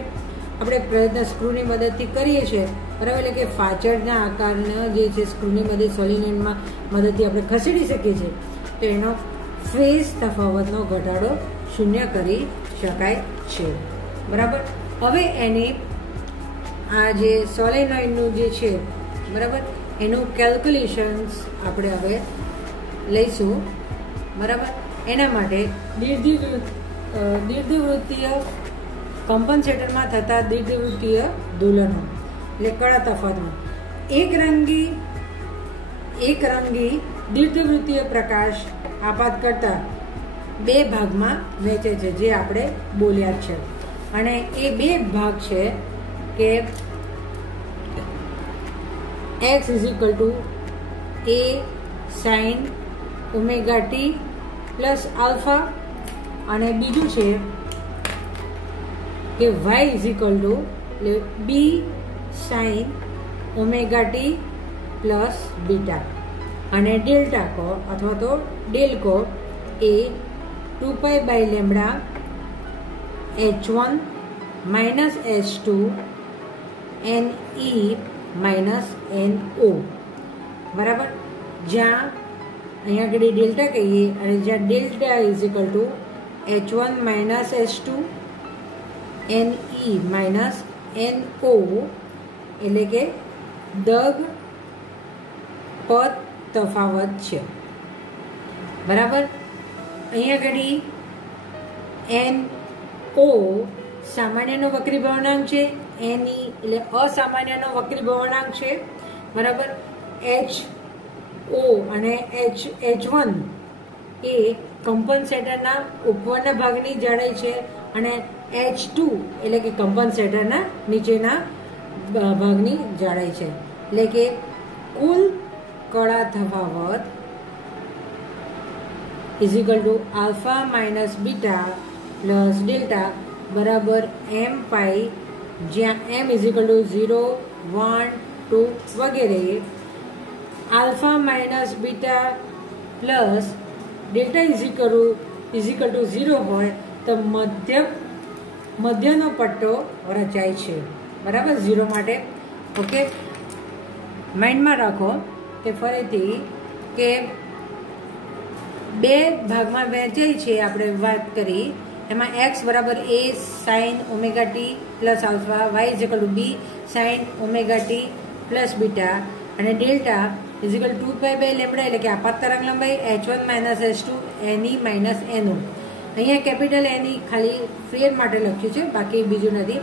આપણે પ્રયત્ન સ્ક્રૂની મદદથી કરીએ છીએ. બરાબર. એટલે કે ફાચરના આકારના જે છે સ્ક્રૂની મદદ સોલિનોઇડમાં મદદથી આપણે ખસેડી શકીએ છીએ તો એનો ફેઝ તફાવતનો ઘટાડો શૂન્ય કરી શકાય છે. બરાબર. હવે એને આ જે સોલેનોઇડનું જે છે બરાબર એનું કેલ્ક્યુલેશન્સ આપણે હવે લઈશું. બરાબર. એના માટે દીર્ઘવૃત્તીય કમ્પનસેટરમાં થતા દીર્ઘવૃત્તીય દોલનો એટલે કળા તફાવતમાં એક રંગી દીર્ઘવૃત્તીય પ્રકાશ આપાત કરતા બે ભાગમાં વહેંચે છે, જે આપણે બોલ્યા છે. અને એ બે ભાગ છે કે x = a sin omega T plus alpha, અને બીજું છે કે y = b sin omega T plus beta, અને ડેલ્ટા કો અથવા તો ડેલ કો એ 2π/λ h1 minus h2 ne minus no, બરાબર. જ્યાં અહીંયા આગળ ડેલ્ટા કહીએ અને જ્યાં delta = h1 minus h2 ne minus no, એટલે કે દગ પદ તફાવત છે, બરાબર. અહીંયા આગળ NO સામાન્યનો વક્રીભવનાંક છે, NE એટલે અસામાન્યનો વક્રીભવનાંક છે, બરાબર. HO અને H1 એ કમ્પનસેટરના ઉપરના ભાગની જાડાઈ છે, અને H2 એટલે કે કમ્પનસેટરના નીચેના ભાગની જાડાઈ છે. એટલે કે કુલ કળા તફાવત α minus બીટા પ્લસ ડેલ્ટા બરાબર m π, જ્યાં m = 0, 1, 2 વગેરે. α minus બીટા પ્લસ ડેલ્ટા = 0 હોય તો મધ્યનો પટ્ટો રચાય છે, બરાબર, 0 માટે. ઓકે, માઇન્ડમાં રાખો કે ફરીથી કે બે ભાગમાં વહેંચાય છે. આપણે વાત કરી એમાં x = a sin omega T plus alpha, y = b sin omega T plus beta, અને ડેલ્ટા = 2π/λ એટલે કે આપાત તરંગ લંબાઈ h1 minus h2 ne minus no. અહીંયા કેપિટલ NE ખાલી ફેર માટે લખ્યું છે, બાકી બીજું નથી.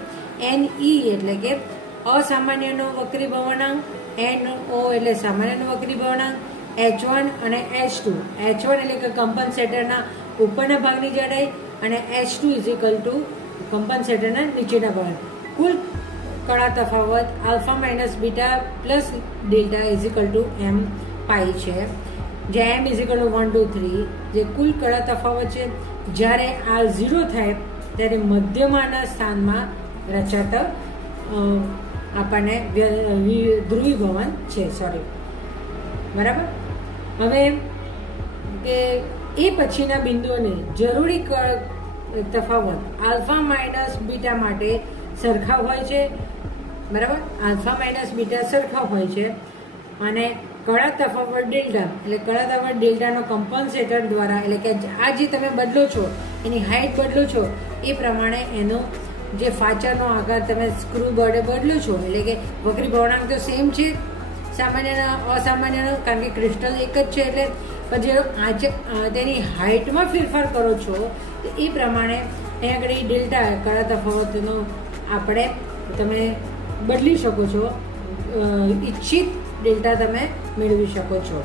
NE એટલે કે અસામાન્યનો વક્રીભવનાંક, NO એટલે સામાન્યનો વક્રીભવનાંક, H1 અને H2. H1 એટલે કે કમ્પનસેટરના ઉપરના ભાગની જાડાઈ, અને H2 = કમ્પનસેટરના નીચેના ભાગ. કુલ કળા તફાવત α minus beta plus delta m π છે, જ્યાં m = 1, 2, 3 જે કુલ કળા તફાવત છે. જ્યારે આ 0 થાય ત્યારે મધ્યમાના સ્થાનમાં રચાતા આપણને ધ્રુવીભવન છે, સોરી, બરાબર. હવે કે એ પછીના બિંદુઓને જરૂરી તફાવત α minus બીટા માટે સરખા હોય છે, બરાબર. α minus બીટા સરખા હોય છે, અને કળા તફાવત ડેલ્ટા એટલે કળા તફાવત ડેલ્ટાનો કમ્પનસેટર દ્વારા, એટલે કે આ જે તમે બદલો છો એની હાઇટ બદલો છો એ પ્રમાણે એનો જે ફાચાનો આકાર તમે સ્ક્રૂ વડે બદલો છો, એટલે કે વક્રીભવનાંક તો સેમ છે સામાન્યના અસામાન્યનો, કારણ કે ક્રિસ્ટલ એક જ છે. એટલે પછી તેની હાઇટમાં ફેરફાર કરો છો તો એ પ્રમાણે અહીંયા આગળ ડેલ્ટા કળા તફાવતનો આપણે તમે બદલી શકો છો, ઈચ્છિત ડેલ્ટા તમે મેળવી શકો છો,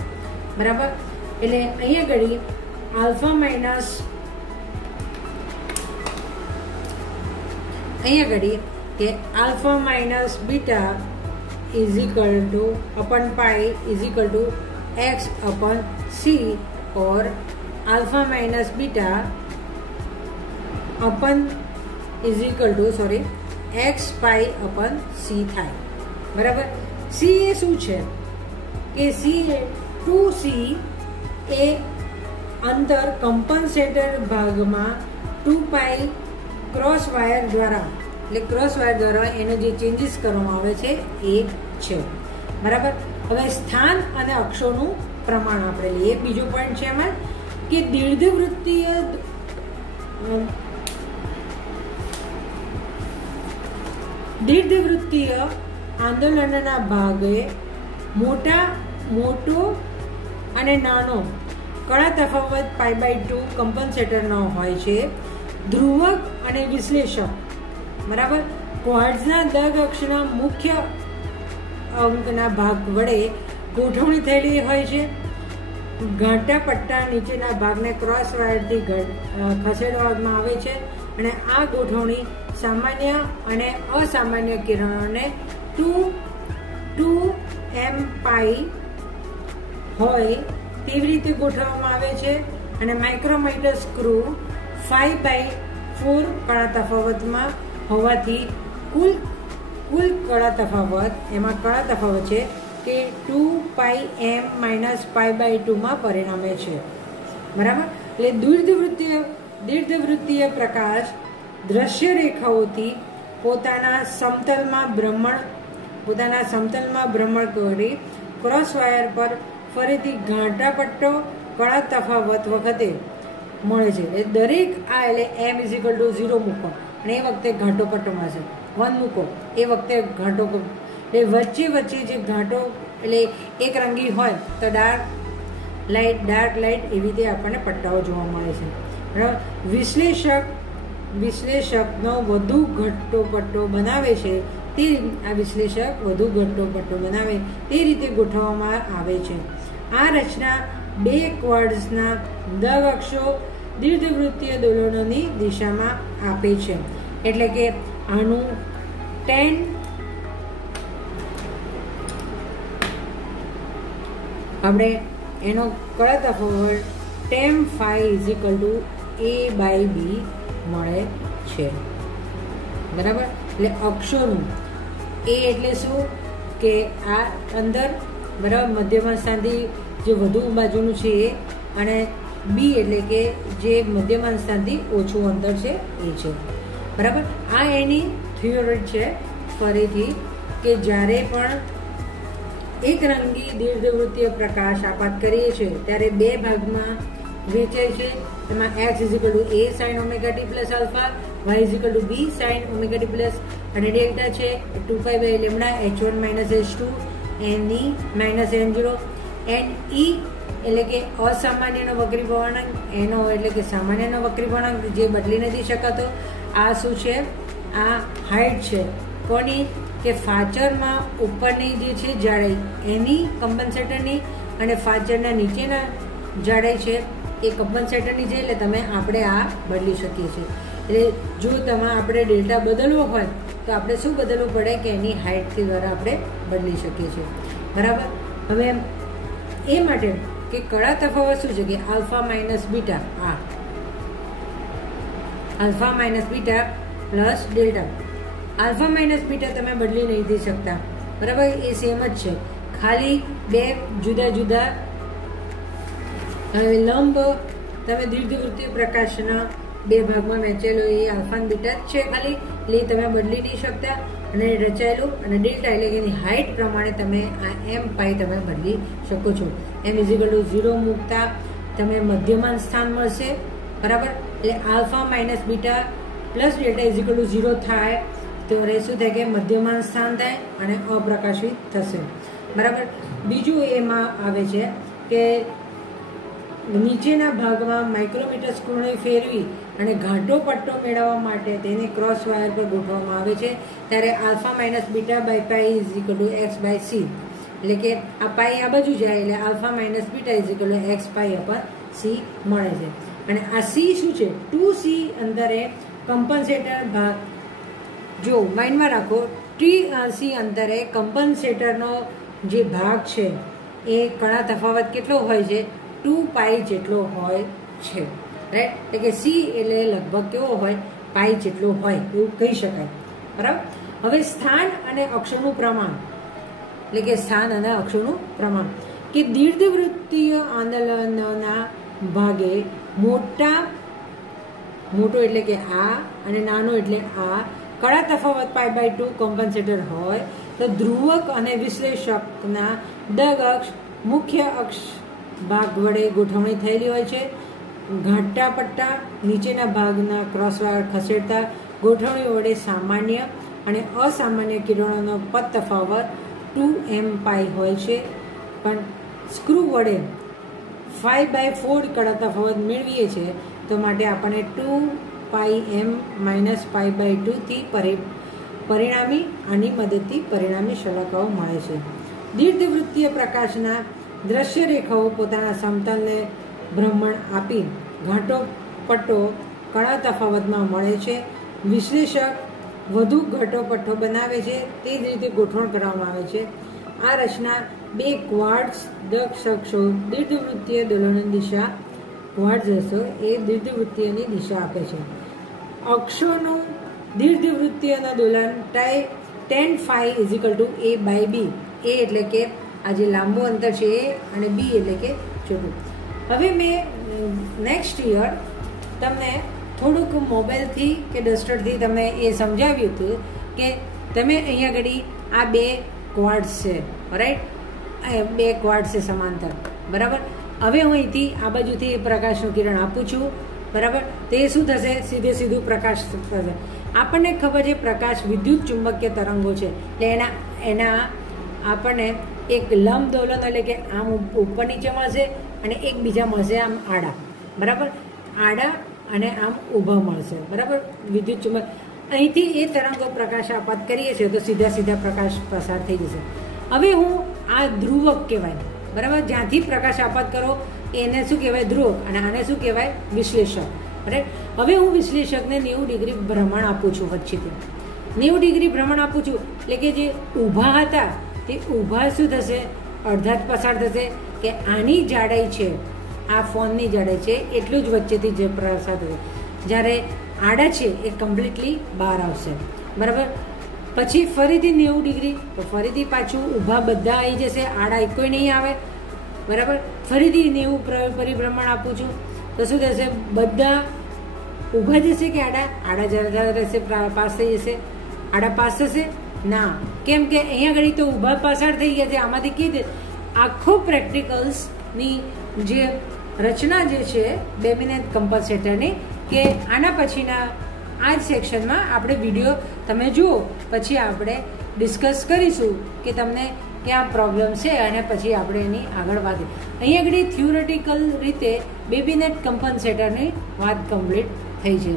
બરાબર. એટલે અહીંયા આગળ α minus beta = π = x upon c, or α minus beta x π upon c થાય, બરાબર. c એ શું છે કે c એ 2c એ અંતર કમ્પનસેટર ભાગમાં 2π ક્રોસ વાયર દ્વારા, એટલે ક્રોસ વાયર દ્વારા એનો જે ચેન્જીસ કરવામાં આવે છે એ છે, બરાબર. હવે સ્થાન અને અક્ષોનું પ્રમાણ આપણે લઈએ. બીજો પોઈન્ટ છે એમાં કે દીર્ઘવૃત્તીય આંદોલનના ભાગે મોટો અને નાનો કળા તફાવત π/2 કમ્પન્સેટરનો હોય છે. ધ્રુવક અને વિશ્લેષક, બરાબર, ક્વાર્ટ્ઝના દગ અક્ષના મુખ્ય અંકના ભાગ વડે ગોઠવણી થયેલી હોય છે. ઘાટા પટ્ટા નીચેના ભાગને ક્રોસ વાયરથી ખસેડવામાં આવે છે અને આ ગોઠવણી સામાન્ય અને અસામાન્ય કિરણોને 2m π હોય તેવી રીતે ગોઠવવામાં આવે છે. અને માઇક્રોમીટર સ્ક્રૂ 5/4 કળા તફાવતમાં હોવાથી કુલ કળા તફાવત, એમાં કળા તફાવત છે કે 2πm - π/2 માં પરિણમે છે, બરાબર. એટલે દીર્ઘવૃત્તીય પ્રકાશ દ્રશ્ય રેખાઓથી પોતાના સમતલમાં ભ્રમણ કરી ક્રોસ વાયર પર ફરીથી ઘાટા પટ્ટો કળા તફાવત વખતે મળે છે. એટલે દરેક એટલે m = 0 મૂકો અને એ વખતે ઘાટો પટ્ટો મળશે. 1 મૂકો એ વખતે ઘાટો, એટલે વચ્ચે જે ઘાટો, એટલે એક રંગી હોય તો ડાર્ક લાઇટ એવી રીતે આપણને પટ્ટાઓ જોવા મળે છે, બરાબર. વિશ્લેષકનો વધુ ઘટ્ટો પટ્ટો બનાવે છે તે રીતે ગોઠવવામાં આવે છે. આ રચના બે ક્વાર્ટ્ઝના દગ અક્ષો દીર્ઘવૃત્તીય દોલનોની દિશામાં આપે છે. એટલે કે આનું 10 આપણે એનો કળા તફાવત 10 φ = a/b મળે છે, બરાબર. એટલે અક્ષોનું એ એટલે શું કે આ અંદર, બરાબર, મધ્યમાં સ્થાનથી જે વધુ બાજુનું છે એ, અને બી એટલે કે જે મધ્યમાં સ્થાનથી ઓછું અંતર છે એ છે, બરાબર. આ એની થિયોરી છે ફરીથી, કે જ્યારે પણ એક રંગી દીર્ઘવૃત્તીય પ્રકાશ આપાત કરીએ છીએ ત્યારે બે ભાગમાં વહેંચાય છે. એમાં x = a sin ωt + alpha, y = b sin ωt plus, અને ડેલ્ટા છે 2π/λ h1 - h2 ne - n0, ne એટલે કે અસામાન્યનો વક્રી ભવાળાંક, એનો એટલે કે સામાન્યનો વક્રી ભવાળાંક જે બદલી નથી શકાતો. આ શું છે? આ હાઇટ છે કોની? કે ફાચરમાં ઉપરની જે છે જાડાઈ એની કમ્પન્સેટરની, અને ફાચરના નીચેના જાડાઈ છે એ કમ્પન્સેટરની છે. એટલે આપણે આ બદલી શકીએ છીએ. એટલે જો આપણે ડેલ્ટા બદલવો હોય તો આપણે શું બદલવું પડે કે એની હાઇટથી દ્વારા આપણે બદલી શકીએ છીએ, બરાબર. હવે એ માટે કે કળા તફાવત શું છે કે alpha minus beta, alpha minus beta plus delta. Alpha minus beta તમે બદલી નથી શકતા, બરાબર, એ સેમ જ છે. ખાલી બે જુદા જુદા લંબ તમે દીર્ઘવૃત્તીય પ્રકાશના બે ભાગમાં વહેંચેલો એ આલ્ફા અને બીટા જ છે ખાલી, એટલે તમે બદલી નહીં શકતા. અને રચાયેલું અને ડેલ્ટા એટલે કે એની હાઇટ પ્રમાણે તમે આ m π તમે બદલી શકો છો. m = 0 મૂકતા તમે મધ્યમાન સ્થાન મળશે, બરાબર. એટલે alpha minus beta plus delta = 0 થાય તો શું થાય કે મધ્યમાન સ્થાન થાય અને અપ્રકાશિત થશે, બરાબર. બીજું એમાં આવે છે કે નીચેના ભાગમાં માઇક્રોમીટર સ્ક્રૂને ફેરવી અને ઘાટો પટ્ટો મેળવવા માટે તેને ક્રોસ વાયર પર ગોઠવવામાં આવે છે. ત્યારે alpha minus beta by π = x/c, એટલે કે આ પાઈ આ બાજુ જાય એટલે આલ્ફા માઇનસ બીટા = x/c મળે છે. અને આ c શું છે? 2c અંતરે કમ્પન્સેટર ભાગ, જો માઇન્ડમાં રાખો, t/c અંતરે કમ્પન્સેટરનો જે ભાગ છે એ કળા તફાવત કેટલો હોય છે? 2π જેટલો હોય છે, રાઈટ. એટલે કે c એટલે લગભગ કેવો હોય? π જેટલો હોય એવું કહી શકાય, બરાબર. હવે સ્થાન અને અક્ષોનું પ્રમાણ, એટલે કે સ્થાન અને અક્ષોનું પ્રમાણ, કે દીર્ઘવૃત્તીય આંદોલનના ભાગે મોટો એટલે કે આ અને નાનો એટલે આ કળા તફાવત π/2 કમ્પન્સેટર હોય તો ધ્રુવક અને વિશ્લેષકના દગ અક્ષ મુખ્ય અક્ષ ભાગ વડે ગોઠવણી થયેલી હોય છે. ઘાટા પટ્ટા નીચેના ભાગના ક્રોસવાયર ખસેડતા ગોઠવણી વડે સામાન્ય અને અસામાન્ય કિરણોનો પદ તફાવત 2m π હોય છે. પણ સ્ક્રૂ વડે 5/4 કડા તફાવત મેળવીએ છીએ તો માટે આપણને 2πm - π/2 થી પરિણામી આની મદદથી પરિણામી શલાકાઓ મળે છે. દીર્ઘવૃત્તીય પ્રકાશના દ્રશ્ય રેખાઓ પોતાના સમતલને ભ્રમણ આપી ઘાટો પટ્ટો કડા તફાવતમાં મળે છે. વિશ્લેષક વધુ ઘાટો પટ્ટો બનાવે છે, તે જ રીતે ગોઠવણ કરવામાં આવે છે. આ રચના બે ક્વાર્ટઝ દક્ષ દીર્ઘવૃત્તીય દોલનની દિશા ક્વાર્ટઝ અક્ષો એ દીર્ઘવૃત્તીયની દિશા આપે છે. અક્ષોનું દીર્ઘવૃત્તીયના દોલન tan phi = a/b. a એટલે કે આ જે લાંબુ અંતર છે એ અને b એટલે કે ચોટું. હવે મેં નેક્સ્ટ યર તમને થોડુંક મોબાઈલથી કે ડસ્ટરથી તમને એ સમજાવ્યું હતું કે તમે અહીંયા ઘડી આ બે ક્વાર્ટસ છે, રાઈટ, બે ક્વાર્ટસ છે સમાંતર, બરાબર. હવે હું અહીંથી આ બાજુથી પ્રકાશનું કિરણ આપું છું, બરાબર. તે શું થશે? સીધું પ્રકાશ થશે. આપણને ખબર છે પ્રકાશ વિદ્યુત ચુંબકીય તરંગો છે, એટલે એના આપણને એક લંબ દોલન એટલે કે આમ ઉપર નીચે મળશે અને એકબીજા મળશે આમ આડા, બરાબર, આડા અને આમ ઊભા મળશે, બરાબર. વિદ્યુત ચુંબક અહીંથી એ તરંગો પ્રકાશ આપાત કરીએ છીએ તો સીધા પ્રકાશ પસાર થઈ જશે. હવે હું આ ધ્રુવક કહેવાય, બરાબર, જ્યાંથી પ્રકાશ આપાત કરો એને શું કહેવાય? ધ્રુવક. અને આને શું કહેવાય? વિશ્લેષક, રાઈટ. હવે હું વિશ્લેષકને 90 ડિગ્રી ભ્રમણ આપું છું વચ્ચેથી. 90 ડિગ્રી ભ્રમણ આપું છું એટલે કે જે ઊભા હતા તે ઊભા શું થશે? અડધા જ પસાર થશે કે આની જાડાઈ છે, આ ફોનની જાડાઈ છે એટલું જ વચ્ચેથી જે પ્રસાર થશે. જ્યારે આડા છે એ કમ્પ્લીટલી બહાર આવશે, બરાબર. પછી ફરીથી 90 ડિગ્રી તો ફરીથી પાછું ઊભા બધા આવી જશે, આડા કોઈ નહીં આવે, બરાબર. ફરીથી 90 પરિભ્રમણ આપું છું તો શું થશે? બધા ઊભા જશે કે આડા જરા રહેશે, પાસ થઈ જશે, આડા પાસ થશે ના. કેમ કે અહીંયા ઘડી તો ઊભા પાછળ થઈ ગયા છે. આમાંથી કીધું આખો પ્રેક્ટિકલ્સની જે રચના જે છે બેબિનેટ કમ્પન્સેટરની, કે આના પછીના આ જ સેક્શનમાં આપણે વિડીયો તમે જુઓ, પછી આપણે ડિસ્કસ કરીશું કે તમને ક્યાં પ્રોબ્લેમ છે અને પછી આપણે એની આગળ વાત. અહીંયા આગળ થિયોરેટિકલ રીતે બેબિનેટ કમ્પન્સેટરની વાત કમ્પ્લીટ થઈ છે.